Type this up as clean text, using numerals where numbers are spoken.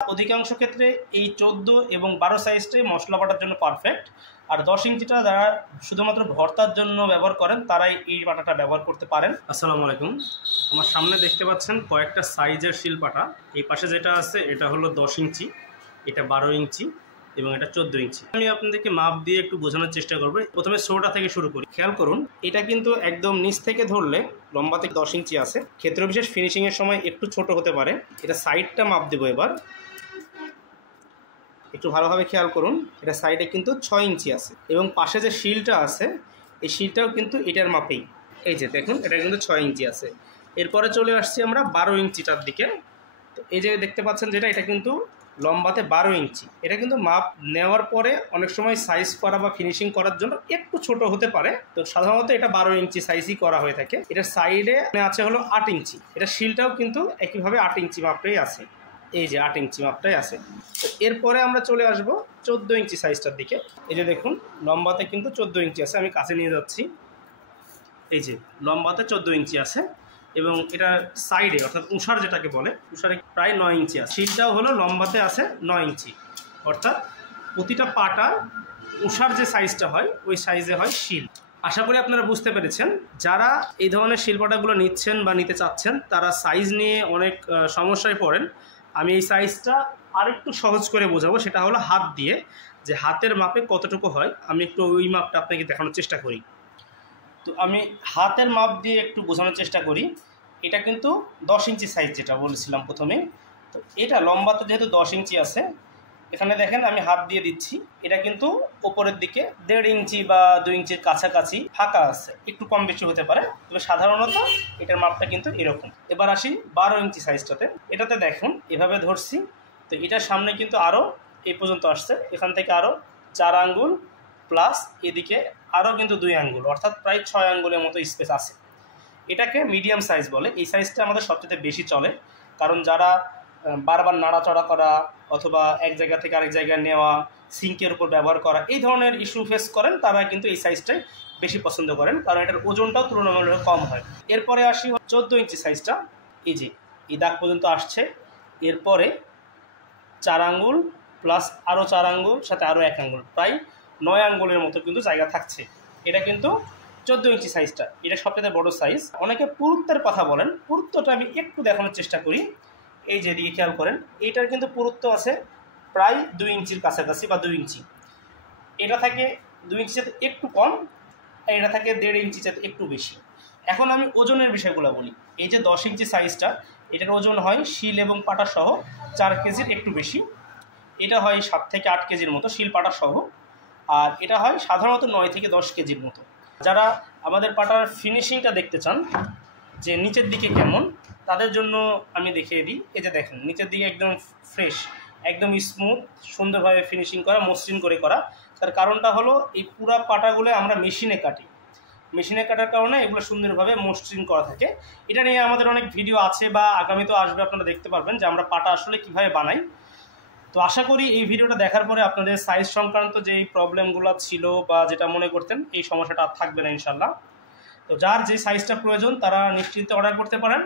অধিকাংশ ক্ষেত্রে এই 14 এবং 12 সাইজটাই মশলা বাটার জন্য পারফেক্ট। আর 10 ইঞ্চিটা যারা শুধুমাত্র ভর্তার জন্য ব্যবহার করেন তারাই এই পাটাটা ব্যবহার করতে পারেন। আসসালামু আলাইকুম। আমার সামনে দেখতে পাচ্ছেন কয়েকটা সাইজের শিল পাটা। এই পাশে যেটা আছে এটা হলো 10 ইঞ্চি, এটা 12 ইঞ্চি এবং এটা 14 ইঞ্চি। আমি আপনাদেরকে মাপ দিয়ে একটু বোঝানোর চেষ্টা করব। প্রথমে ছোটটা থেকে শুরু করি। খেয়াল করুন, এটা কিন্তু একদম নিচ থেকে ধরলে লম্বা থেকে 10 ইঞ্চি আছে। ক্ষেত্র বিশেষ ফিনিশিংয়ের সময় একটু ছোট হতে পারে। এটা সাইডটা মাপ দেবো এবার, একটু ভালোভাবে খেয়াল করুন। এটা সাইডে কিন্তু 6 ইঞ্চি আছে এবং পাশে যে শিলটা আছে এই শিলটাও কিন্তু এটার মাপেই। এই যে দেখুন, এটা কিন্তু 6 ইঞ্চি আছে। এরপরে চলে আসছি আমরা 12 ইঞ্চিটার দিকে। তো এই যে দেখতে পাচ্ছেন যেটা, এটা কিন্তু লম্বাতে 12 ইঞ্চি। এটা কিন্তু মাপ নেওয়ার পরে অনেক সময় সাইজ করা বা ফিনিশিং করার জন্য একটু ছোট হতে পারে। তো সাধারণত এটা 12 ইঞ্চি সাইজই করা হয়ে থাকে। এটার সাইডে আছে হলো 8 ইঞ্চি। এটা শিলটাও কিন্তু একইভাবে 8 ইঞ্চি মাপটাই আছে। এই যে 8 ইঞ্চি মাপটাই আছে। তো এরপরে আমরা চলে আসব 14 ইঞ্চি সাইজটার দিকে। এই যে দেখুন, লম্বাতে কিন্তু 14 ইঞ্চি আছে। আমি কাছে নিয়ে যাচ্ছি। এই যে লম্বাতে 14 ইঞ্চি আছে এবং এটা সাইডে অর্থাৎ উষার যেটাকে বলে, উষারে প্রায় 9 ইঞ্চি আছে। শিলটাও হলো লম্বাতে আছে 9 ইঞ্চি, অর্থাৎ প্রতিটা পাটা উষার যে সাইজটা হয় ওই সাইজে হয় শিল। আশা করি আপনারা বুঝতে পেরেছেন। যারা এই ধরনের শিলপাটাগুলো নিচ্ছেন বা নিতে চাচ্ছেন তারা সাইজ নিয়ে অনেক সমস্যায় পড়েন। আমি এই সাইজটা আরেকটু সহজ করে বোঝাবো, সেটা হলো হাত দিয়ে, যে হাতের মাপে কতটুকু হয়। আমি একটু ওই মাপটা আপনাকে দেখানোর চেষ্টা করি। তো আমি হাতের মাপ দিয়ে একটু বোঝানোর চেষ্টা করি। এটা কিন্তু 10 ইঞ্চি সাইজ যেটা বলেছিলাম প্রথমে। তো এটা লম্বাতে যেহেতু 10 ইঞ্চি আছে, এখানে দেখেন আমি হাত দিয়ে দিচ্ছি। এটা কিন্তু ওপরের দিকে 1.5 ইঞ্চি বা 2 ইঞ্চির কাছাকাছি ফাঁকা আছে, একটু কম বেশি হতে পারে, তবে সাধারণত এটার মাপটা কিন্তু এরকম। এবার আসি 12 ইঞ্চি সাইজটাতে। এটাতে দেখুন এভাবে ধরছি। তো এটার সামনে কিন্তু আরও এই পর্যন্ত আসছে, এখান থেকে আরও 4 আঙ্গুল প্লাস এদিকে আরও কিন্তু 2 আঙ্গুল, অর্থাৎ প্রায় 6 আঙ্গুলের মতো স্পেস আছে। এটাকে মিডিয়াম সাইজ বলে। এই সাইজটা আমাদের সবচেয়ে বেশি চলে, কারণ যারা বারবার নাড়াচড়া করা অথবা এক জায়গা থেকে আরেক জায়গায় নেওয়া, সিঙ্কের উপর ব্যবহার করা, এই ধরনের ইস্যু ফেস করেন তারা কিন্তু এই সাইজটাই বেশি পছন্দ করেন, কারণ এটার ওজনটাও তুলনামূলক কম হয়। এরপরে আসি 14 ইঞ্চি সাইজটা। এই যে এই দাগ পর্যন্ত আসছে। এরপরে 4 আঙ্গুল প্লাস আরও 4 আঙ্গুল, সাথে আরও 1 আঙ্গুল, প্রায় 9 আঙ্গুলের মতো কিন্তু জায়গা থাকছে। এটা কিন্তু 14 ইঞ্চি সাইজটা, এটা সবচেয়ে বড় সাইজ। অনেকে পুরুত্বের কথা বলেন, পুরুত্বটা আমি একটু দেখানোর চেষ্টা করি। এই যে দিকে খেয়াল করেন, এইটার কিন্তু পুরুত্ব আছে প্রায় 2 ইঞ্চির কাছাকাছি বা 2 ইঞ্চি। এটা থাকে 2 ইঞ্চির সাথে একটু কম, আর এটা থাকে 1.5 ইঞ্চির সাথে একটু বেশি। এখন আমি ওজনের বিষয়গুলো বলি। এই যে 10 ইঞ্চি সাইজটা, এটার ওজন হয় শিল এবং পাটা সহ 4 কেজির একটু বেশি। এটা হয় 7 থেকে 8 কেজির মতো শিল পাটা সহ, আর এটা হয় সাধারণত 9 থেকে 10 কেজির মতো। যারা আমাদের পাটার ফিনিশিংটা দেখতে চান যে নিচের দিকে কেমন, তাদের জন্য আমি দেখিয়ে দিই। এই যে দেখেন, নিচের দিকে একদম ফ্রেশ, একদম স্মুথ, সুন্দরভাবে ফিনিশিং করা, মসৃণ করে করা। তার কারণটা হলো এই পুরা পাটাগুলো আমরা মেশিনে কাটি। মেশিনে কাটার কারণে এগুলো সুন্দরভাবে মসৃণ করা থাকে। এটা নিয়ে আমাদের অনেক ভিডিও আছে বা আগামীতেও আসবে, আপনারা দেখতে পারবেন যে আমরা পাটা আসলে কীভাবে বানাই। তো আশা করি এই ভিডিওটা দেখার পরে আপনাদের সাইজ সংক্রান্ত যে প্রবলেমগুলো ছিল বা যেটা মনে করতেন, এই সমস্যাটা আর থাকবে না ইনশাল্লাহ। তো যার যে সাইজটা প্রয়োজন তারা নিশ্চিন্তে অর্ডার করতে পারেন।